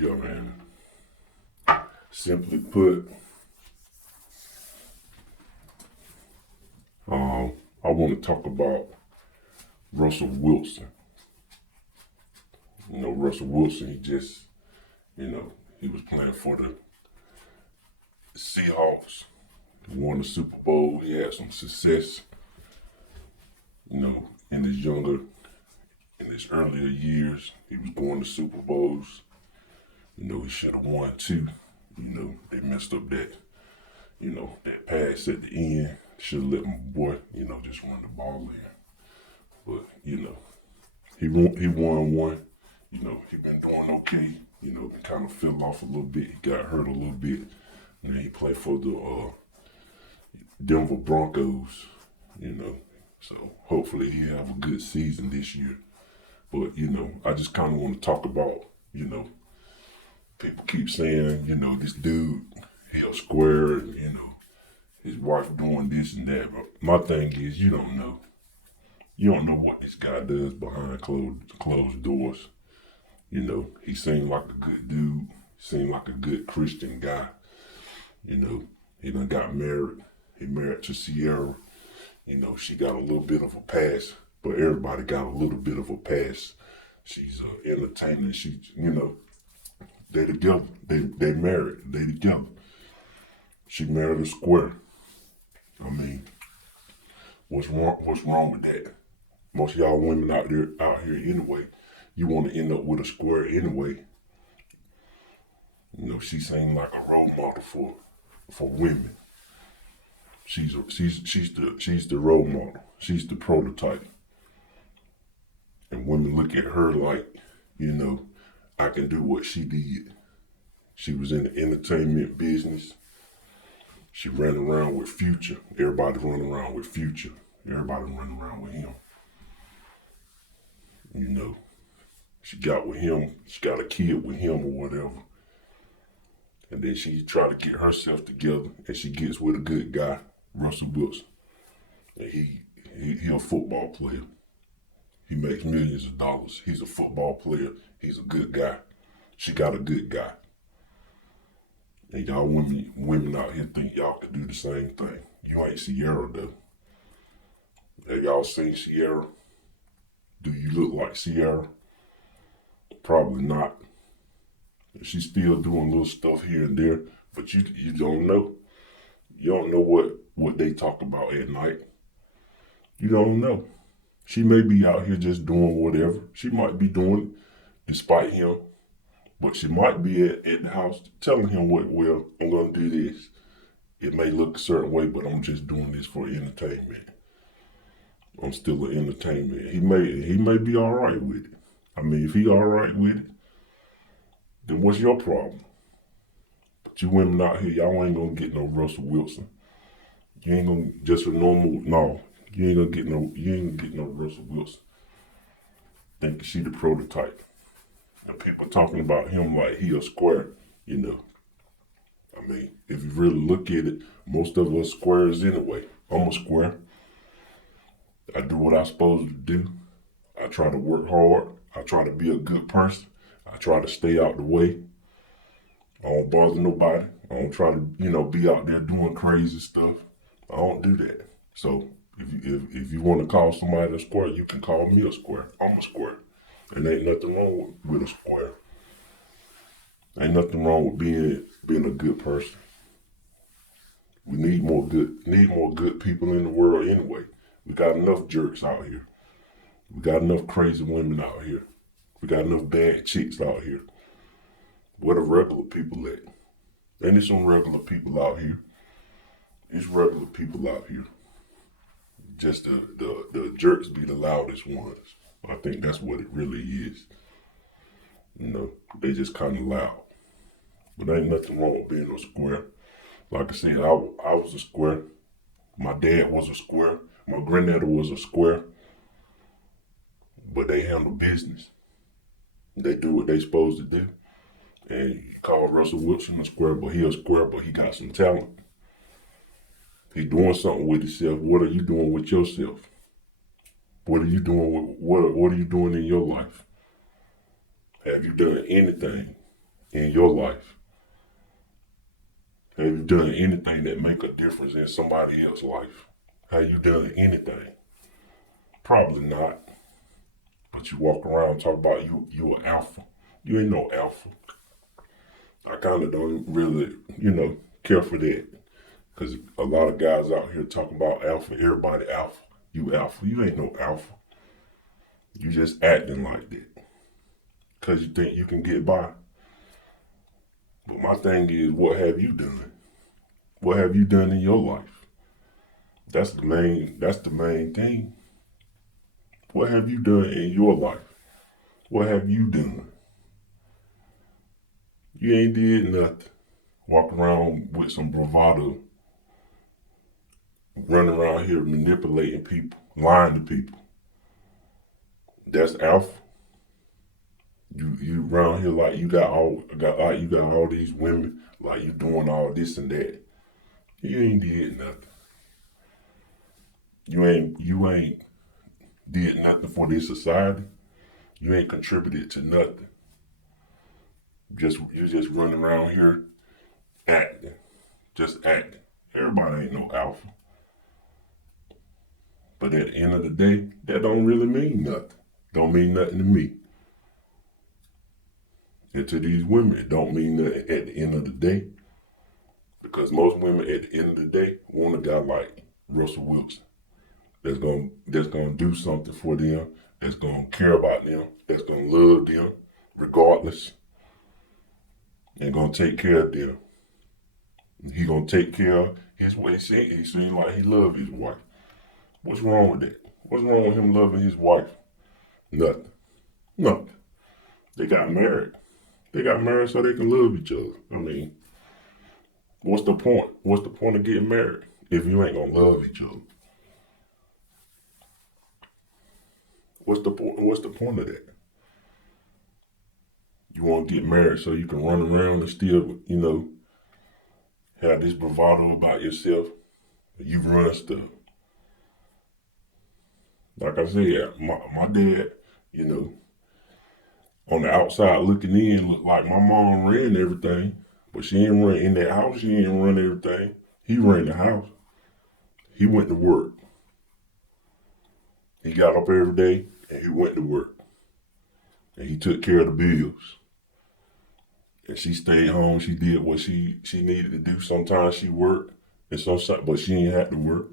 Yeah, man. Simply put, I want to talk about Russell Wilson. Russell Wilson, he was playing for the Seahawks. He won the Super Bowl. He had some success, in in his earlier years. He was going to Super Bowls. He should have won two. They messed up that pass at the end. Should have let my boy, just run the ball in. But, he won one. He been doing okay. Kind of fell off a little bit. He got hurt a little bit. And then he played for the Denver Broncos, So hopefully he have a good season this year. But, I just kind of want to talk about, people keep saying, this dude, he a square, and, his wife doing this and that. But my thing is, you don't know. You don't know what this guy does behind closed doors. He seemed like a good dude. Seemed like a good Christian guy. He done got married. He married to Ciera. She got a little bit of a pass, but everybody got a little bit of a pass. She's entertaining. They together. They married. They together. She married a square. I mean, what's wrong with that? Most of y'all women out here anyway, you want to end up with a square anyway. She seems like a role model for women. She's the role model. She's the prototype. And women look at her like, I can do what she did. She was in the entertainment business. She ran around with Future. Everybody run around with Future. Everybody run around with him. She got with him. She got a kid with him or whatever. And then she try to get herself together, and she gets with a good guy, Russell Wilson. And he a football player. He makes millions of dollars. He's a football player. He's a good guy. She got a good guy. And y'all women out here think y'all could do the same thing. You ain't Ciera though. Have y'all seen Ciera? Do you look like Ciera? Probably not. She's still doing little stuff here and there, but you don't know. You don't know what they talk about at night. You don't know. She may be out here just doing whatever. She might be doing it despite him, but she might be at the house telling him, well, I'm going to do this. It may look a certain way, but I'm just doing this for entertainment. I'm still an entertainment. He may be all right with it. I mean, if he all right with it, then what's your problem? But you women out here, y'all ain't gonna get no Russell Wilson. You ain't gonna just a normal, no. You ain't gonna get no Russell Wilson. Think she the prototype. And people talking about him like he a square, I mean, if you really look at it, most of us squares anyway. I'm a square. I do what I'm supposed to do. I try to work hard. I try to be a good person. I try to stay out the way. I don't bother nobody. I don't try to, be out there doing crazy stuff. I don't do that. So if you want to call somebody a square, you can call me a square. I'm a square. And ain't nothing wrong with a square. Ain't nothing wrong with being a good person. We need more good people in the world anyway. We got enough jerks out here. We got enough crazy women out here. We got enough bad chicks out here. Where the regular people at? Ain't there some regular people out here? There's regular people out here. Just the jerks be the loudest ones. I think that's what it really is. They just kind of loud. But ain't nothing wrong with being a square. Like I said, I was a square. My dad was a square. My granddaddy was a square. But they handle business. They do what they supposed to do. And you call Russell Wilson a square, but he a square, but he got some talent. He doing something with himself. What are you doing with yourself? What are you doing what are you doing in your life? Have you done anything? in your life? Have you done anything that make a difference in somebody else's life? Have you done anything? Probably not. But you walk around talk about you an alpha. You ain't no alpha. I kind of don't really, care for that. Because a lot of guys out here talking about alpha, everybody alpha. You alpha. You ain't no alpha. You just acting like that. Because you think you can get by. But my thing is, what have you done? What have you done in your life? That's the main thing. What have you done in your life? What have you done? You ain't did nothing. Walk around with some bravado, running around here manipulating people, lying to people. That's alpha. You around here like you got all these women, like you doing all this and that. You ain't did nothing. You ain't did nothing for this society. You ain't contributed to nothing. You just running around here acting. Just acting. Everybody ain't no alpha. But at the end of the day, that don't really mean nothing. Don't mean nothing to me. And to these women, it don't mean nothing at the end of the day. Because most women at the end of the day want a guy like Russell Wilson that's gonna do something for them, that's gonna care about them, that's gonna love them regardless, and gonna take care of them. He gonna take care of his wife. He seems like he love his wife. What's wrong with that? What's wrong with him loving his wife? Nothing. Nothing. They got married. They got married so they can love each other. I mean, what's the point? What's the point of getting married if you ain't gonna love each other? What's the point? What's the point of that? You want to get married so you can run around and still, have this bravado about yourself. You run stuff. Like I said, my dad, on the outside looking in, looked like my mom ran everything, but she ain't run in that house. She ain't run everything. He ran the house. He went to work. He got up every day and he went to work. And he took care of the bills. And she stayed home. She did what she needed to do. Sometimes she worked, and sometimes, but she ain't had to work.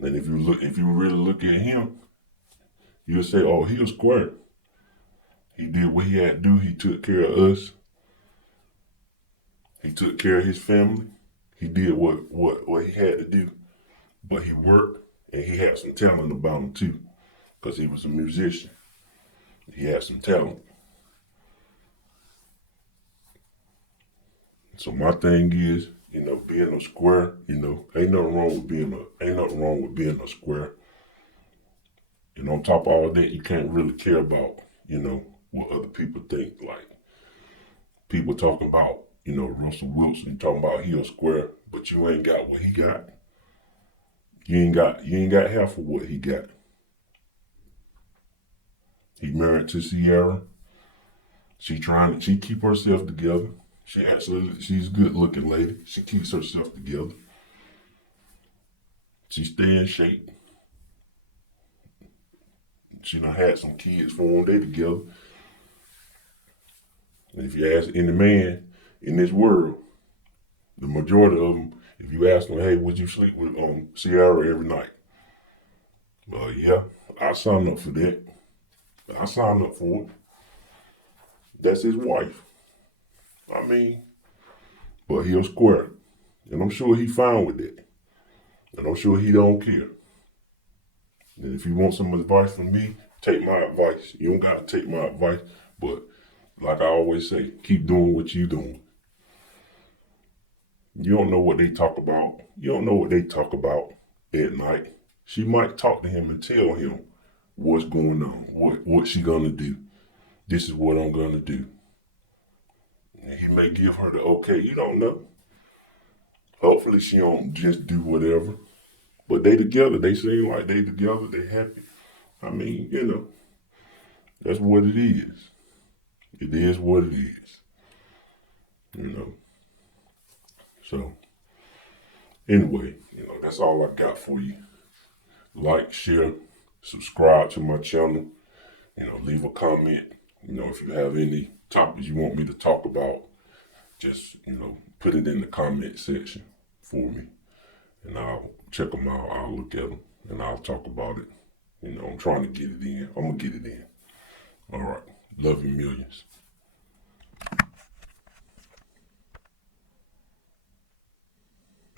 And if you really look at him, you'll say, "Oh, he was square. He did what he had to do. He took care of us. He took care of his family. He did what he had to do. But he worked, and he had some talent about him too, because he was a musician. He had some talent." So my thing is, being a square, ain't nothing wrong with being a square. And on top of all that, you can't really care about, what other people think. Like people talking about, Russell Wilson, talking about he a square, but you ain't got what he got. You ain't got half of what he got. He married to Ciera. She keep herself together. She's a good looking lady. She keeps herself together. She stay in shape. She done had some kids for them. They together. And if you ask any man in this world, the majority of them, if you ask them, "Hey, would you sleep with Ciara every night?" Yeah, I signed up for that. I signed up for it. That's his wife. I mean, but he'll square. And I'm sure he fine with that. And I'm sure he don't care. And if you want some advice from me, take my advice. You don't gotta take my advice, but like I always say, keep doing what you doing. You don't know what they talk about. You don't know what they talk about at night. She might talk to him and tell him what's going on, what she gonna do. This is what I'm gonna do. And he may give her the okay. You don't know. Hopefully she don't just do whatever. But they together. They seem like they together. They happy. I mean, that's what it is. It is what it is. So anyway, that's all I got for you. Like, share, subscribe to my channel. Leave a comment. If you have any topics you want me to talk about, just, put it in the comment section for me. And I'll check them out. I'll look at them and I'll talk about it. I'm trying to get it in. I'm going to get it in. All right. Love you millions.